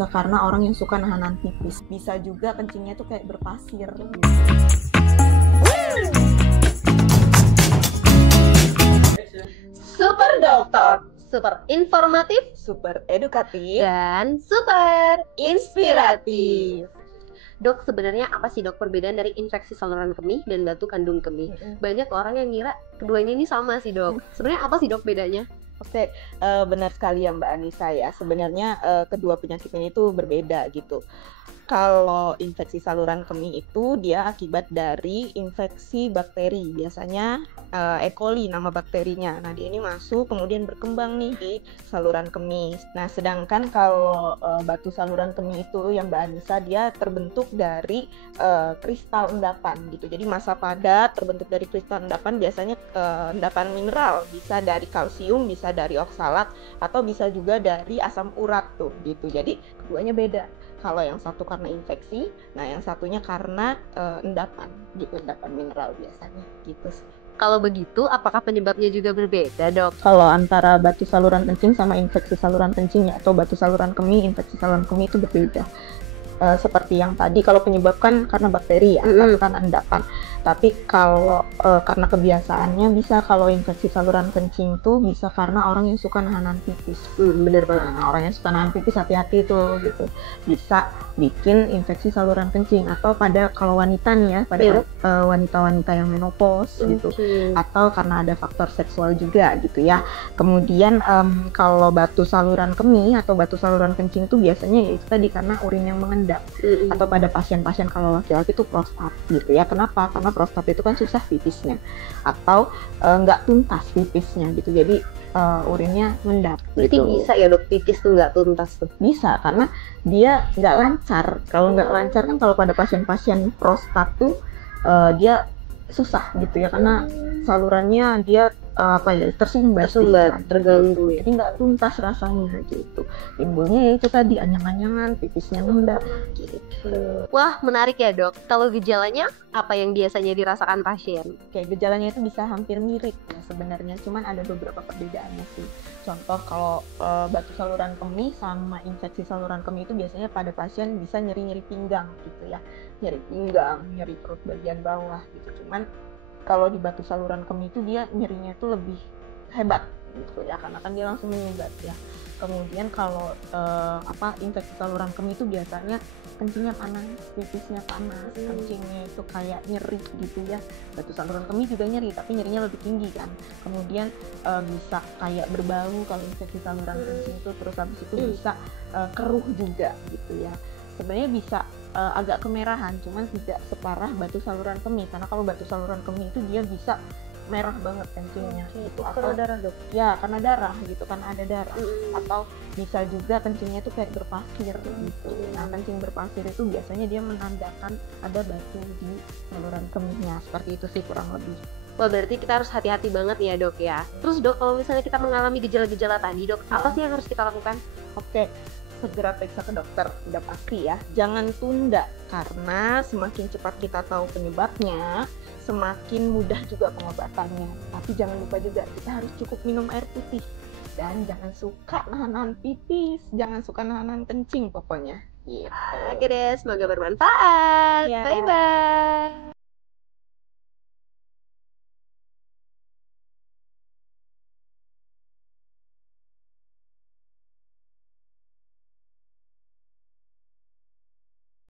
bisa karena orang yang suka nahan pipis. Bisa juga kencingnya tuh kayak berpasir gitu. Super dokter, super informatif, Super edukatif dan super inspiratif. Dok, sebenarnya apa sih dok perbedaan dari infeksi saluran kemih dan batu kandung kemih? Banyak orang yang ngira keduanya ini sama sih dok. Sebenarnya apa sih dok bedanya? Oke, benar sekali ya Mbak Anissa ya. Sebenarnya kedua penyakit ini tuh berbeda gitu. Kalau infeksi saluran kemih itu dia akibat dari infeksi bakteri, biasanya E. coli nama bakterinya. Nah, dia ini masuk kemudian berkembang nih di saluran kemih. Nah, sedangkan kalau batu saluran kemih itu yang Mbak Anissa dia terbentuk dari kristal endapan gitu. Jadi massa padat terbentuk dari kristal endapan, biasanya endapan mineral, bisa dari kalsium, bisa dari oksalat, atau bisa juga dari asam urat tuh gitu. Jadi keduanya beda. Kalau yang satu karena infeksi, nah yang satunya karena endapan gitu, endapan mineral biasanya gitu. Kalau begitu, apakah penyebabnya juga berbeda dok? Kalau antara batu saluran kencing sama infeksi saluran kencing atau batu saluran kemih, infeksi saluran kemih itu berbeda. Seperti yang tadi, kalau penyebabkan karena bakteri ya, karena endapan. Tapi kalau karena kebiasaannya bisa, kalau infeksi saluran kencing tuh bisa karena orang yang suka nahan pipis. Bener banget. Nah, orang yang suka nahan pipis hati-hati tuh gitu. Bisa bikin infeksi saluran kencing, atau pada kalau wanita nih ya, pada wanita-wanita yang menopause gitu. Atau karena ada faktor seksual juga gitu ya. Kemudian kalau batu saluran kemih atau batu saluran kencing tuh biasanya ya itu tadi karena urin yang mengendap. Atau pada pasien-pasien kalau laki-laki itu prostat gitu ya. Kenapa? Karena prostat itu kan susah pipisnya, atau nggak tuntas pipisnya gitu, jadi urinnya mengendap. Berarti gitu. bisa ya dok pipis tuh nggak tuntas tuh? Bisa, karena dia nggak lancar. Kalau nggak lancar kan, kalau pada pasien-pasien prostat tuh dia susah gitu ya, karena salurannya dia tersumbat, terganggu ya. jadi nggak tuntas rasanya gitu. Timbulnya ya itu tadi, anyang-anyangan, pipisnya mengendap gitu. Wah, menarik ya dok. Kalau gejalanya apa yang biasanya dirasakan pasien? Kayak gejalanya itu bisa hampir mirip ya sebenarnya, cuman ada beberapa perbedaannya sih. Contoh kalau batu saluran kemih sama infeksi saluran kemih itu biasanya pada pasien bisa nyeri-nyeri pinggang gitu ya, nyeri pinggang, nyeri perut bagian bawah gitu. Cuman kalau di batu saluran kemih itu dia nyerinya itu lebih hebat gitu ya, karena kan dia langsung menyebat ya. Kemudian kalau infeksi saluran kemih itu biasanya kencingnya panas, pipisnya panas, kencingnya itu kayak nyeri gitu ya. Batu saluran kemih juga nyeri, tapi nyerinya lebih tinggi kan. Kemudian bisa kayak berbau kalau infeksi saluran kencing itu, terus habis itu bisa keruh juga gitu ya. Sebenarnya bisa agak kemerahan, cuman tidak separah batu saluran kemih, karena kalau batu saluran kemih itu dia bisa merah banget kencingnya gitu. Karena darah dok? Ya, karena darah gitu, karena ada darah. Atau bisa juga kencingnya itu kayak berpasir gitu. Nah, kencing berpasir itu biasanya dia menandakan ada batu di saluran kemihnya. Seperti itu sih kurang lebih. Wah, berarti kita harus hati-hati banget ya dok ya. Terus dok, kalau misalnya kita mengalami gejala-gejala tadi dok, apa sih yang harus kita lakukan? Oke, segera periksa ke dokter, udah pasti ya. Jangan tunda, karena semakin cepat kita tahu penyebabnya, semakin mudah juga pengobatannya. Tapi jangan lupa juga, kita harus cukup minum air putih. Dan jangan suka nahan pipis, jangan suka nahan kencing pokoknya. Gitu. Oke deh, semoga bermanfaat. Ya. Bye-bye.